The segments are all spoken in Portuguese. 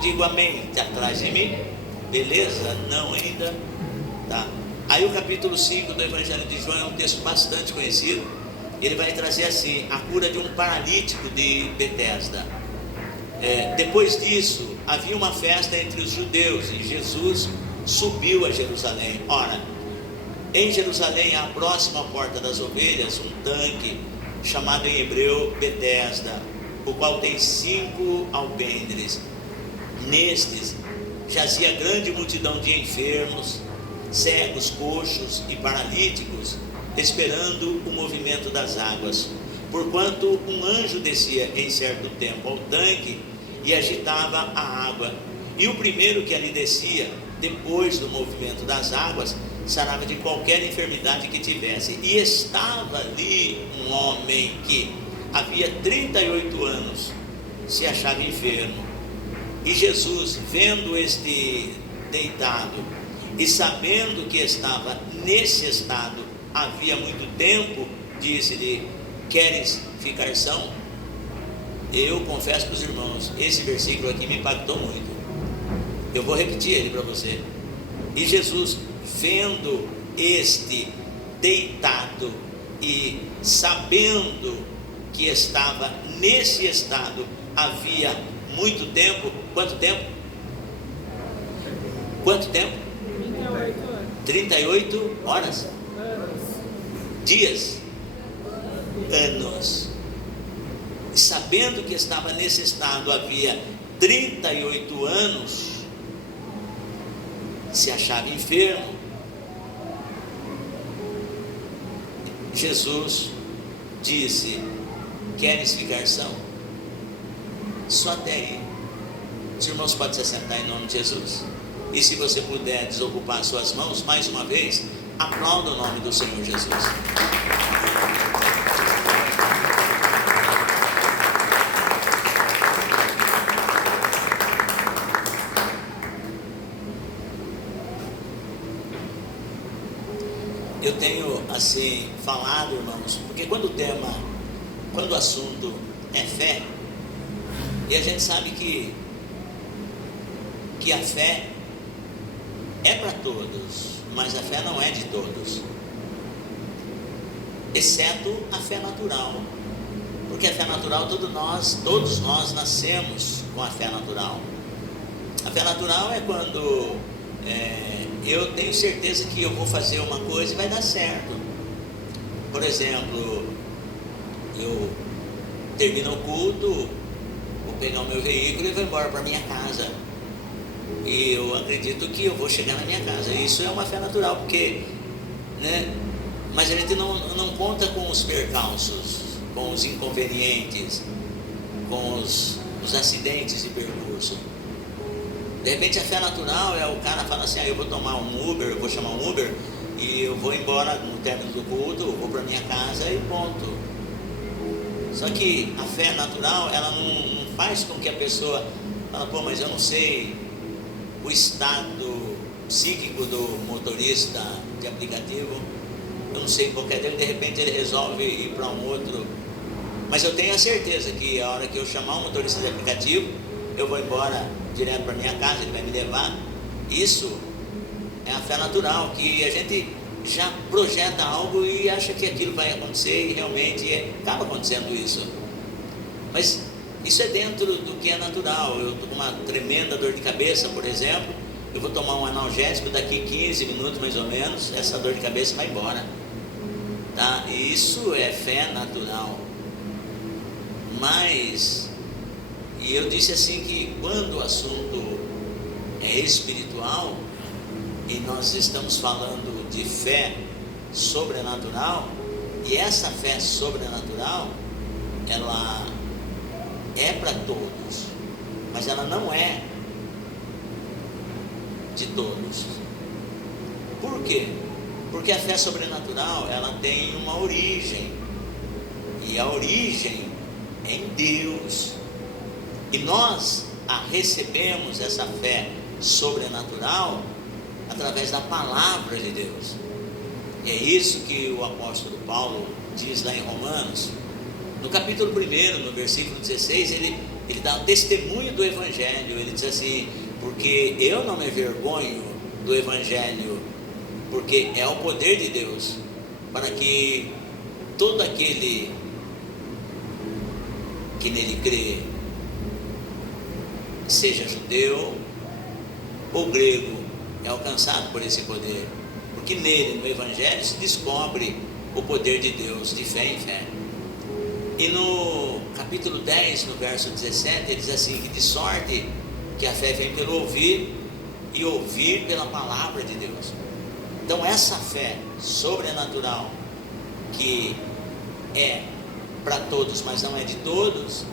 digo amém, está atrás de mim? Beleza? Não ainda? Tá. Aí o capítulo 5 do Evangelho de João é um texto bastante conhecido. Ele vai trazer assim, a cura de um paralítico de Betesda. Depois disso, havia uma festa entre os judeus e Jesus subiu a Jerusalém. Ora, em Jerusalém, à próxima porta das ovelhas, um tanque chamado em hebreu Betesda, o qual tem 5 alpendres. Nestes jazia grande multidão de enfermos, cegos, coxos e paralíticos, esperando o movimento das águas, porquanto um anjo descia em certo tempo ao tanque e agitava a água, e o primeiro que ali descia, depois do movimento das águas, sarava de qualquer enfermidade que tivesse. E estava ali um homem que havia 38 anos se achava enfermo. E Jesus, vendo este deitado e sabendo que estava nesse estado havia muito tempo, disse-lhe: queres ficar são? Eu confesso para os irmãos, esse versículo aqui me impactou muito. Eu vou repetir ele para você. E Jesus, vendo este deitado e sabendo que estava nesse estado havia muito tempo. Quanto tempo? Quanto tempo? 38 horas? Dias? Anos. E sabendo que estava nesse estado havia 38 anos, se achava enfermo, Jesus disse: queres ficar são? Só até aí. Os irmãos podem se assentar em nome de Jesus. E se você puder desocupar suas mãos, mais uma vez, aplauda o nome do Senhor Jesus. Eu tenho assim falado, irmãos, porque quando o assunto é fé, e a gente sabe que a fé é para todos, mas a fé não é de todos, exceto a fé natural, porque a fé natural todos nós nascemos com a fé natural. A fé natural é quando eu tenho certeza que eu vou fazer uma coisa e vai dar certo. Por exemplo, eu termino o culto, vou pegar o meu veículo e vou embora para minha casa, e eu acredito que eu vou chegar na minha casa. Isso é uma fé natural, porque, mas a gente não conta com os percalços, com os inconvenientes, com os acidentes de percurso. De repente a fé natural é o cara fala assim: eu vou tomar um Uber, eu vou chamar um Uber e eu vou embora no término do culto, eu vou para minha casa e ponto. Só que a fé natural, ela não faz com que a pessoa fala: pô, mas eu não sei o estado psíquico do motorista de aplicativo, eu não sei qual é dele, de repente ele resolve ir para um outro, mas eu tenho a certeza que a hora que eu chamar um motorista de aplicativo, eu vou embora direto para minha casa, ele vai me levar. Isso é a fé natural, que a gente já projeta algo e acha que aquilo vai acontecer, e realmente acaba acontecendo isso. Mas isso é dentro do que é natural. Eu estou com uma tremenda dor de cabeça, por exemplo, eu vou tomar um analgésico, daqui 15 minutos mais ou menos, essa dor de cabeça vai embora, tá? Isso é fé natural. Mas, e eu disse assim, que quando o assunto é espiritual e nós estamos falando de fé sobrenatural, e essa fé sobrenatural, ela é para todos, mas ela não é de todos. Por quê? Porque a fé sobrenatural, ela tem uma origem, e a origem é em Deus, e nós recebemos essa fé sobrenatural através da palavra de Deus. E é isso que o apóstolo Paulo diz lá em Romanos, no capítulo 1, no versículo 16, ele dá um testemunho do Evangelho. Ele diz assim: porque eu não me envergonho do Evangelho, porque é o poder de Deus, para que todo aquele que nele crê, seja judeu ou grego, é alcançado por esse poder, porque nele, no Evangelho, se descobre o poder de Deus, de fé em fé. E no capítulo 10, no verso 17, ele diz assim: que de sorte que a fé vem pelo ouvir, e ouvir pela palavra de Deus. Então essa fé sobrenatural, que é para todos, mas não é de todos,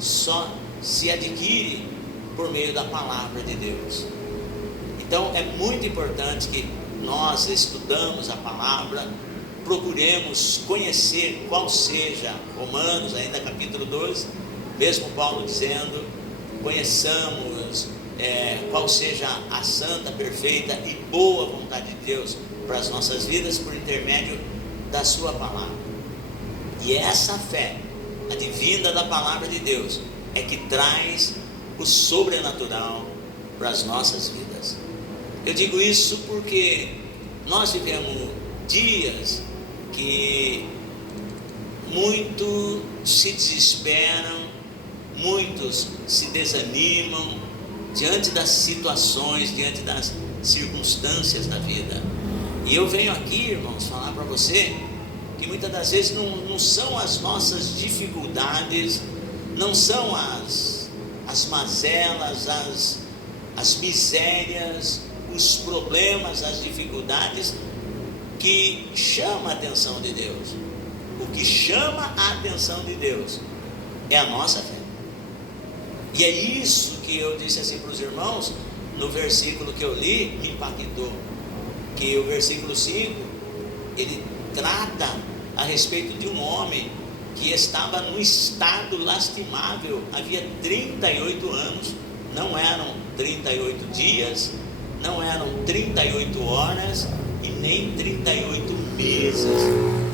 só se adquire por meio da palavra de Deus. Então é muito importante que nós estudamos a palavra, procuremos conhecer qual seja, Romanos, ainda capítulo 12, mesmo Paulo dizendo: conheçamos qual seja a santa, perfeita e boa vontade de Deus para as nossas vidas por intermédio da sua palavra. E essa fé, advinda da palavra de Deus, é que traz o sobrenatural para as nossas vidas. Eu digo isso porque nós vivemos dias que muitos se desesperam, muitos se desanimam diante das situações, diante das circunstâncias da vida. E eu venho aqui, irmãos, falar para você que muitas das vezes não são as nossas dificuldades, não são as mazelas, as misérias, os problemas, as dificuldades que chama a atenção de Deus. O que chama a atenção de Deus é a nossa fé. E é isso que eu disse assim para os irmãos, no versículo que eu li, me impactou, que o versículo 5, ele trata a respeito de um homem que estava num estado lastimável, havia 38 anos, não eram 38 dias, não eram 38 horas e nem 38 meses,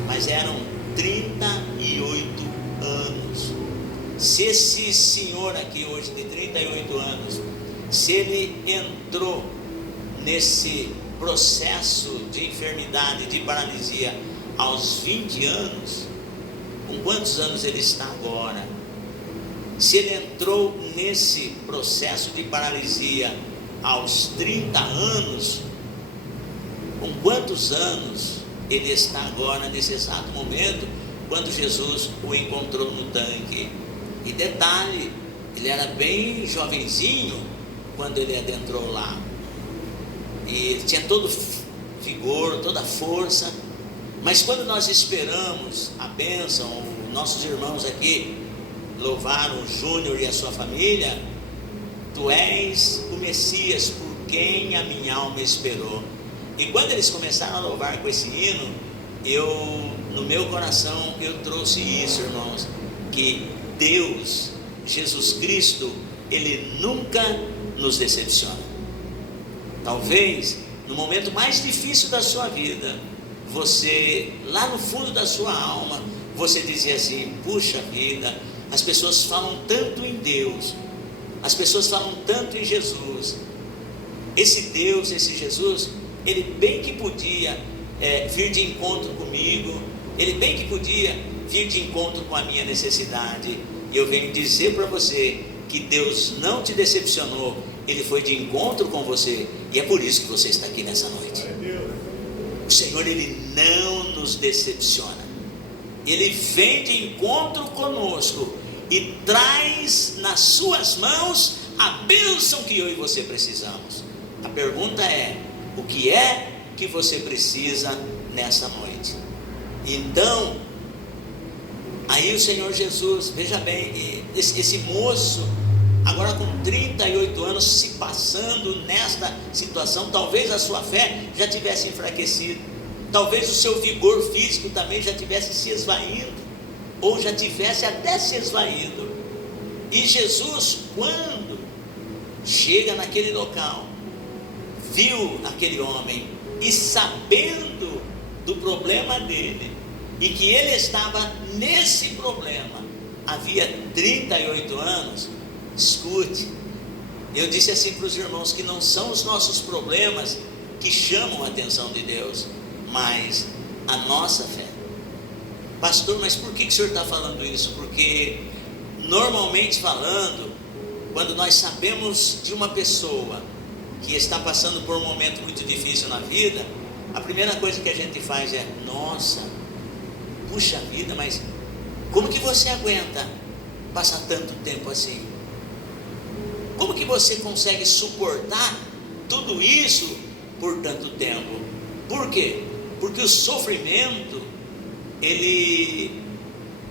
mas eram 38 anos. Se esse senhor aqui hoje de 38 anos, se ele entrou nesse processo de enfermidade, de paralisia aos 20 anos, com quantos anos ele está agora? Se ele entrou nesse processo de paralisia aos 30 anos, com quantos anos ele está agora nesse exato momento, quando Jesus o encontrou no tanque? E detalhe, ele era bem jovenzinho quando ele adentrou lá, e ele tinha todo vigor, toda força. Mas quando nós esperamos a bênção, nossos irmãos aqui louvaram o Júnior e a sua família: tu és o Messias por quem a minha alma esperou. E quando eles começaram a louvar com esse hino, no meu coração eu trouxe isso, irmãos, que Deus, Jesus Cristo, Ele nunca nos decepciona. Talvez no momento mais difícil da sua vida, você, lá no fundo da sua alma, você dizia assim: puxa vida, as pessoas falam tanto em Deus, as pessoas falam tanto em Jesus. Esse Deus, esse Jesus, Ele bem que podia vir de encontro comigo, Ele bem que podia vir de encontro com a minha necessidade. E eu venho dizer para você que Deus não te decepcionou, Ele foi de encontro com você, e é por isso que você está aqui nessa noite. O Senhor, Ele não nos decepciona, Ele vem de encontro conosco e traz nas suas mãos a bênção que eu e você precisamos. A pergunta é: o que é que você precisa nessa noite? Então, aí o Senhor Jesus, veja bem, esse moço, agora com 38 anos, se passando nesta situação, talvez a sua fé já tivesse enfraquecido, talvez o seu vigor físico também já tivesse se esvaindo, ou já tivesse até se esvaído. E Jesus, quando chega naquele local, viu aquele homem, e sabendo do problema dele, e que ele estava nesse problema, havia 38 anos, escute, eu disse assim para os irmãos que não são os nossos problemas que chamam a atenção de Deus, mas a nossa fé. Pastor, mas por que o senhor está falando isso? Porque normalmente falando, quando nós sabemos de uma pessoa que está passando por um momento muito difícil na vida, a primeira coisa que a gente faz é: nossa, puxa vida, mas como que você aguenta passar tanto tempo assim? Como que você consegue suportar tudo isso por tanto tempo? Por quê? Porque o sofrimento, ele,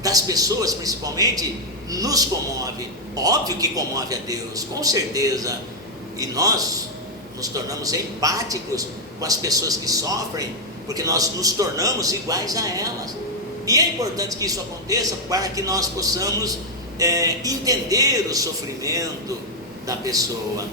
das pessoas principalmente, nos comove. Óbvio que comove a Deus, com certeza. E nós nos tornamos empáticos com as pessoas que sofrem, porque nós nos tornamos iguais a elas. E é importante que isso aconteça para que nós possamos entender o sofrimento da pessoa.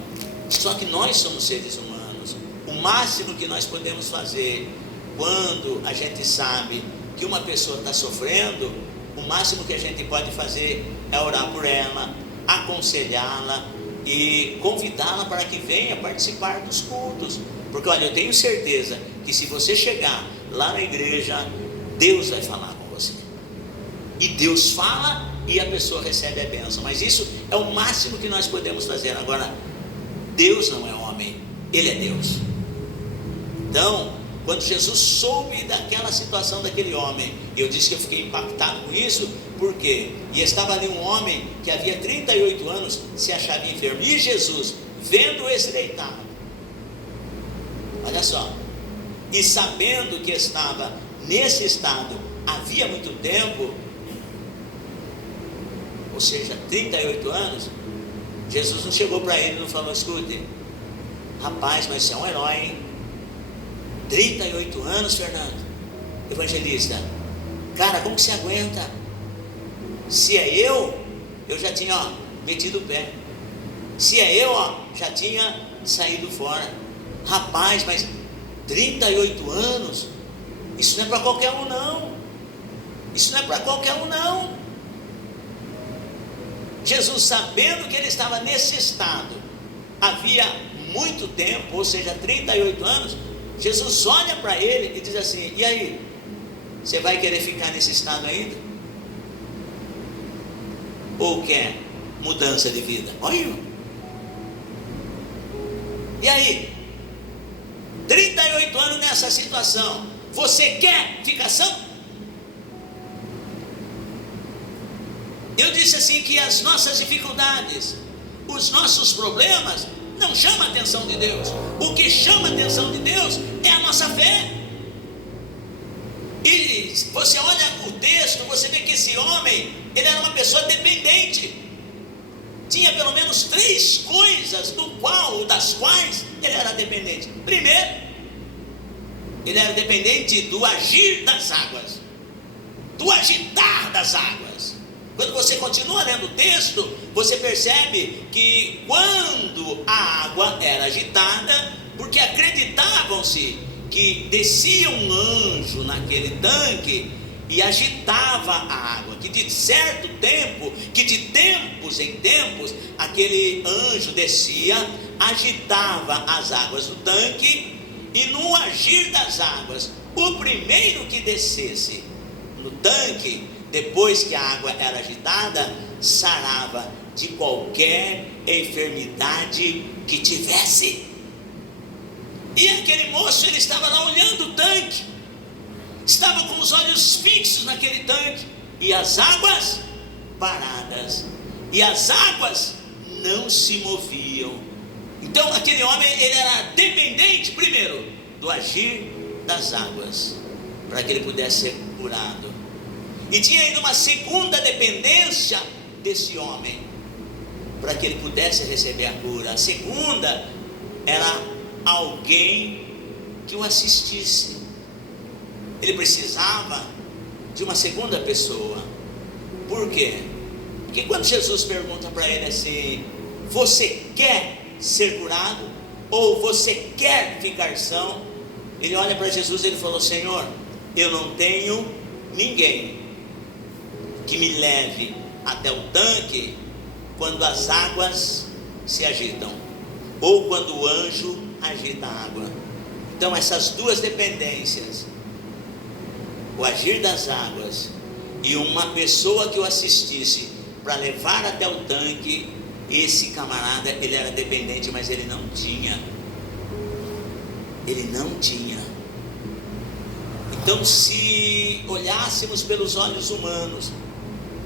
Só que nós somos seres humanos. O máximo que nós podemos fazer quando a gente sabe que uma pessoa está sofrendo, o máximo que a gente pode fazer é orar por ela, aconselhá-la e convidá-la para que venha participar dos cultos. Porque olha, eu tenho certeza que se você chegar lá na igreja, Deus vai falar com você. E Deus fala e a pessoa recebe a bênção. Mas isso é o máximo que nós podemos fazer. Agora, Deus não é homem, Ele é Deus. Então, quando Jesus soube daquela situação daquele homem, eu disse que eu fiquei impactado com isso, porque estava ali um homem que havia 38 anos se achava enfermo, e Jesus, vendo esse deitado, olha só, e sabendo que estava nesse estado havia muito tempo, ou seja, 38 anos, Jesus não chegou para ele e não falou: escute, rapaz, mas você é um herói, hein? 38 anos, Fernando, evangelista, cara, como que você aguenta? Se é eu já tinha metido o pé. Se é eu, já tinha saído fora. Rapaz, mas 38 anos, isso não é para qualquer um não. Isso não é para qualquer um não. Jesus, sabendo que ele estava nesse estado havia muito tempo, ou seja, 38 anos, Jesus olha para ele e diz assim: e aí, você vai querer ficar nesse estado ainda? Ou quer mudança de vida? Olha, e aí, 38 anos nessa situação, você quer ficar são? Eu disse assim que as nossas dificuldades, os nossos problemas não chama a atenção de Deus. O que chama a atenção de Deus é a nossa fé. E você olha o texto, você vê que esse homem, ele era uma pessoa dependente. Tinha pelo menos 3 coisas das quais ele era dependente. Primeiro, ele era dependente do agir das águas, do agitar das águas. Quando você continua lendo o texto, você percebe que quando a água era agitada, porque acreditavam-se que descia um anjo naquele tanque e agitava a água, que de certo tempo, que de tempos em tempos, aquele anjo descia, agitava as águas do tanque, e no agir das águas, o primeiro que descesse no tanque, depois que a água era agitada, sarava de qualquer enfermidade que tivesse. E aquele moço, ele estava lá olhando o tanque, estava com os olhos fixos naquele tanque, e as águas paradas, e as águas não se moviam. Então aquele homem, ele era dependente primeiro do agir das águas, para que ele pudesse ser curado. E tinha ainda uma segunda dependência desse homem, para que ele pudesse receber a cura. A segunda era alguém que o assistisse. Ele precisava de uma segunda pessoa. Por quê? Porque quando Jesus pergunta para ele assim: você quer ser curado? Ou você quer ficar são? Ele olha para Jesus e ele falou: Senhor, eu não tenho ninguém que me leve até o tanque quando as águas se agitam, ou quando o anjo agita a água. Então essas duas dependências, o agir das águas e uma pessoa que o assistisse para levar até o tanque, esse camarada, ele era dependente, mas ele não tinha. Então, se olhássemos pelos olhos humanos,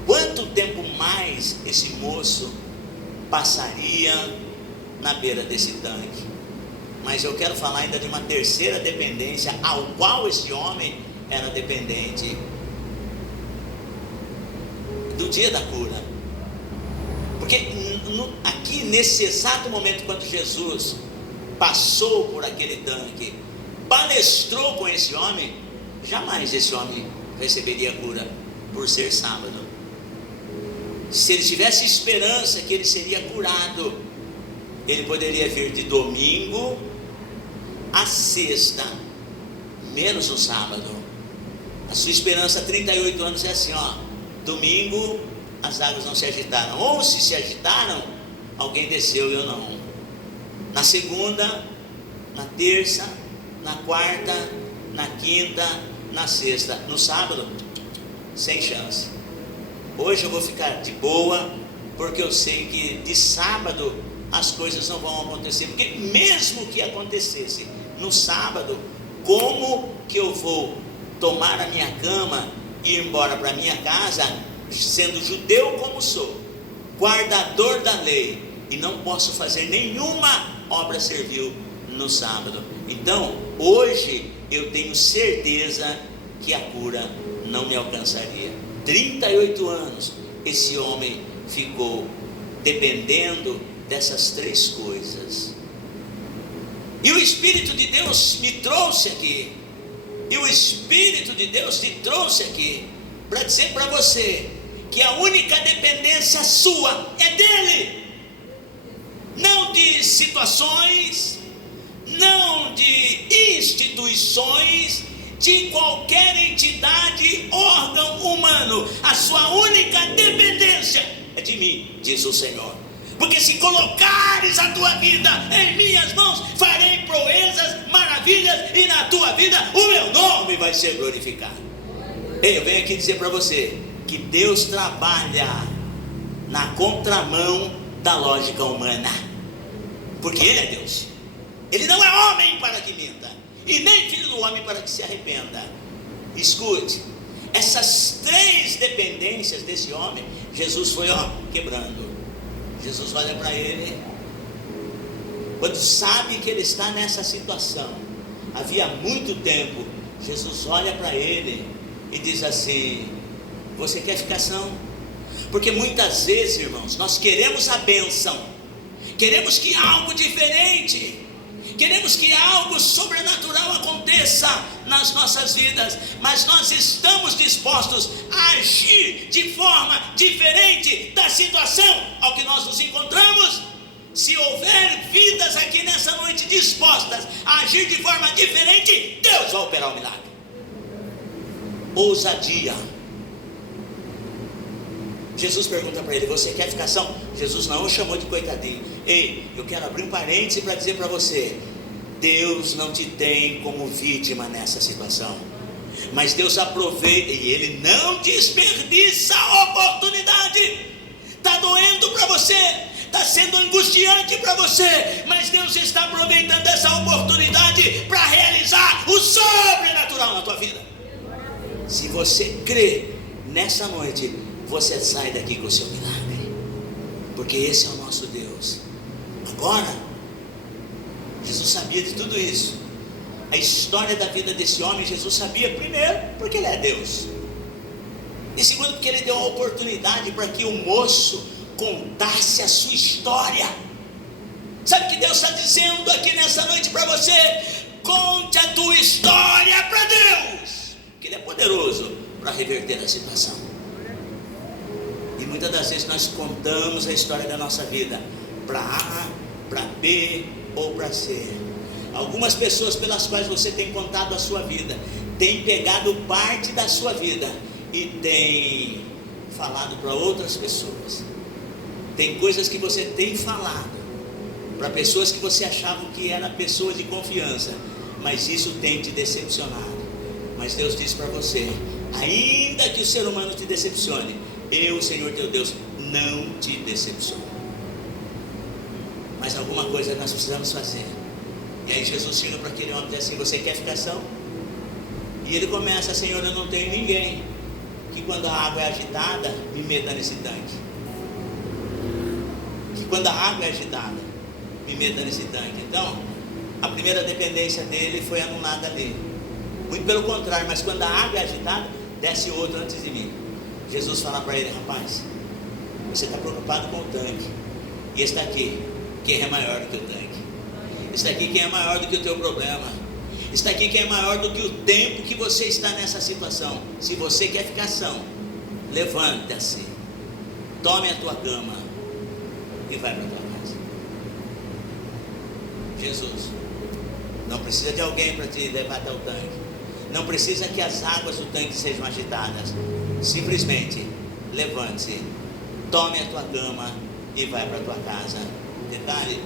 quanto tempo mais esse moço passaria na beira desse tanque? Mas eu quero falar ainda de uma terceira dependência, ao qual esse homem era dependente, do dia da cura. Porque aqui nesse exato momento, quando Jesus passou por aquele tanque, palestrou com esse homem, jamais esse homem receberia cura por ser sábado. Se ele tivesse esperança que ele seria curado, ele poderia vir de domingo a sexta, menos no sábado. A sua esperança há 38 anos é assim, domingo as águas não se agitaram, ou se agitaram, alguém desceu e eu não. Na segunda, na terça, na quarta, na quinta, na sexta. No sábado, sem chance. Hoje eu vou ficar de boa, porque eu sei que de sábado as coisas não vão acontecer, porque mesmo que acontecesse no sábado, como que eu vou tomar a minha cama e ir embora para minha casa, sendo judeu como sou, guardador da lei, e não posso fazer nenhuma obra servil no sábado? Então, hoje eu tenho certeza que a cura não me alcançaria. 38 anos esse homem ficou dependendo dessas três coisas. E o Espírito de Deus me trouxe aqui, e o Espírito de Deus te trouxe aqui para dizer para você que a única dependência sua é dele, não de situações, não de instituições, de qualquer entidade, órgão humano. A sua única dependência é de mim, diz o Senhor. Porque se colocares a tua vida em minhas mãos, farei proezas, maravilhas, e na tua vida o meu nome vai ser glorificado. Ei, eu venho aqui dizer para você que Deus trabalha na contramão da lógica humana, porque Ele é Deus. Ele não é homem para que minta, e nem filho do homem para que se arrependa. Escute, essas três dependências desse homem, Jesus foi quebrando. Jesus olha para ele, quando sabe que ele está nessa situação, havia muito tempo, Jesus olha para ele e diz assim: você quer ficar são? Porque muitas vezes, irmãos, nós queremos a bênção, queremos que algo diferente, queremos que algo sobrenatural aconteça nas nossas vidas, mas nós estamos dispostos a agir de forma diferente da situação ao que nós nos encontramos? Se houver vidas aqui nessa noite dispostas a agir de forma diferente, Deus vai operar o milagre. Ousadia. Jesus pergunta para ele: você quer ficar são? Jesus não o chamou de coitadinho. Ei, eu quero abrir um parêntese para dizer para você: Deus não te tem como vítima nessa situação, mas Deus aproveita, e Ele não desperdiça a oportunidade. Está doendo para você, está sendo angustiante para você, mas Deus está aproveitando essa oportunidade para realizar o sobrenatural na tua vida. Se você crê, nessa noite você sai daqui com o seu milagre, porque esse é o nosso Deus. Agora, Jesus sabia de tudo isso. A história da vida desse homem, Jesus sabia, primeiro, porque ele é Deus, e segundo, porque ele deu a oportunidade para que o moço contasse a sua história. Sabe o que Deus está dizendo aqui nessa noite para você? Conte a tua história para Deus, que Ele é poderoso para reverter a situação. E muitas das vezes nós contamos a história da nossa vida para A, para B ou para C. Algumas pessoas pelas quais você tem contado a sua vida têm pegado parte da sua vida e têm falado para outras pessoas. Tem coisas que você tem falado para pessoas que você achava que era pessoa de confiança, mas isso tem te decepcionado. Mas Deus diz para você: ainda que o ser humano te decepcione, eu, Senhor teu Deus, não te decepciono. Mas alguma coisa nós precisamos fazer. E aí Jesus chega para aquele homem e diz assim: você quer ficação? E ele começa: Senhor, eu não tenho ninguém que quando a água é agitada me meta nesse tanque. Que quando a água é agitada me meta nesse tanque. Então a primeira dependência dele foi anulada ali. Muito pelo contrário, mas quando a água é agitada, desce outro antes de mim. Jesus fala para ele: rapaz, você está preocupado com o tanque, e esse daqui, quem é maior do que o tanque? Esse daqui, quem é maior do que o teu problema? Esse daqui, quem é maior do que o tempo que você está nessa situação? Se você quer ficação, levanta-se, tome a tua cama e vai para a tua casa. Jesus não precisa de alguém para te levar até o tanque. Não precisa que as águas do tanque sejam agitadas. Simplesmente levante-se, tome a tua cama e vai para a tua casa. Detalhe: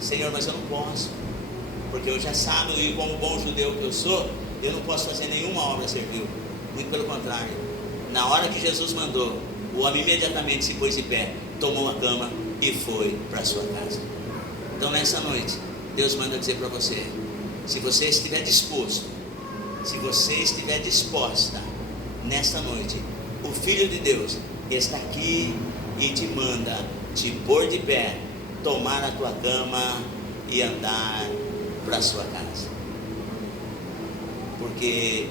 Senhor, mas eu não posso, porque eu já sábado, e como bom judeu que eu sou, eu não posso fazer nenhuma obra servil. Muito pelo contrário, na hora que Jesus mandou, o homem imediatamente se pôs de pé, tomou a cama e foi para a sua casa. Então nessa noite, Deus manda dizer para você: se você estiver disposto, se você estiver disposta, nesta noite, o Filho de Deus está aqui e te manda te pôr de pé, tomar a tua cama e andar para a sua casa. Porque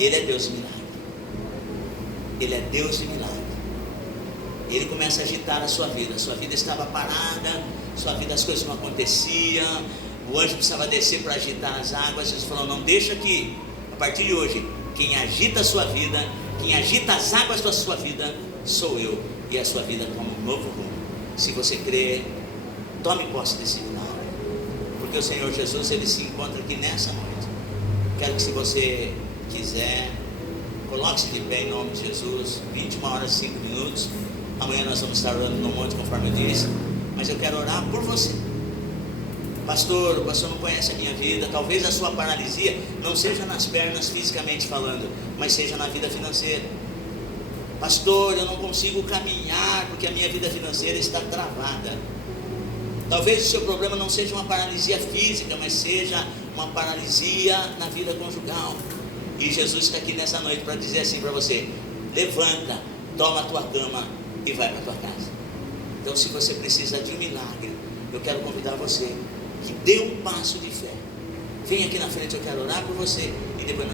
Ele é Deus de milagre. Ele é Deus de milagre. Ele começa a agitar a sua vida. A sua vida estava parada, sua vida, as coisas não aconteciam. O anjo precisava descer para agitar as águas. Jesus falou: não, deixa aqui. A partir de hoje, quem agita a sua vida, quem agita as águas da sua vida, sou eu. E a sua vida toma um novo rumo. Se você crê, tome posse desse milagre. Porque o Senhor Jesus, Ele se encontra aqui nessa noite. Quero que, se você quiser, coloque-se de pé em nome de Jesus. 21 horas e 5 minutos. Amanhã nós vamos estar orando no monte, conforme eu disse. Mas eu quero orar por você. Pastor, o pastor não conhece a minha vida. Talvez a sua paralisia não seja nas pernas, fisicamente falando, mas seja na vida financeira. Pastor, eu não consigo caminhar porque a minha vida financeira está travada. Talvez o seu problema não seja uma paralisia física, mas seja uma paralisia na vida conjugal. E Jesus está aqui nessa noite para dizer assim para você: levanta, toma a tua cama e vai para a tua casa. Então, se você precisa de um milagre, eu quero convidar você que dê um passo de fé. Vem aqui na frente, eu quero orar por você e depois nós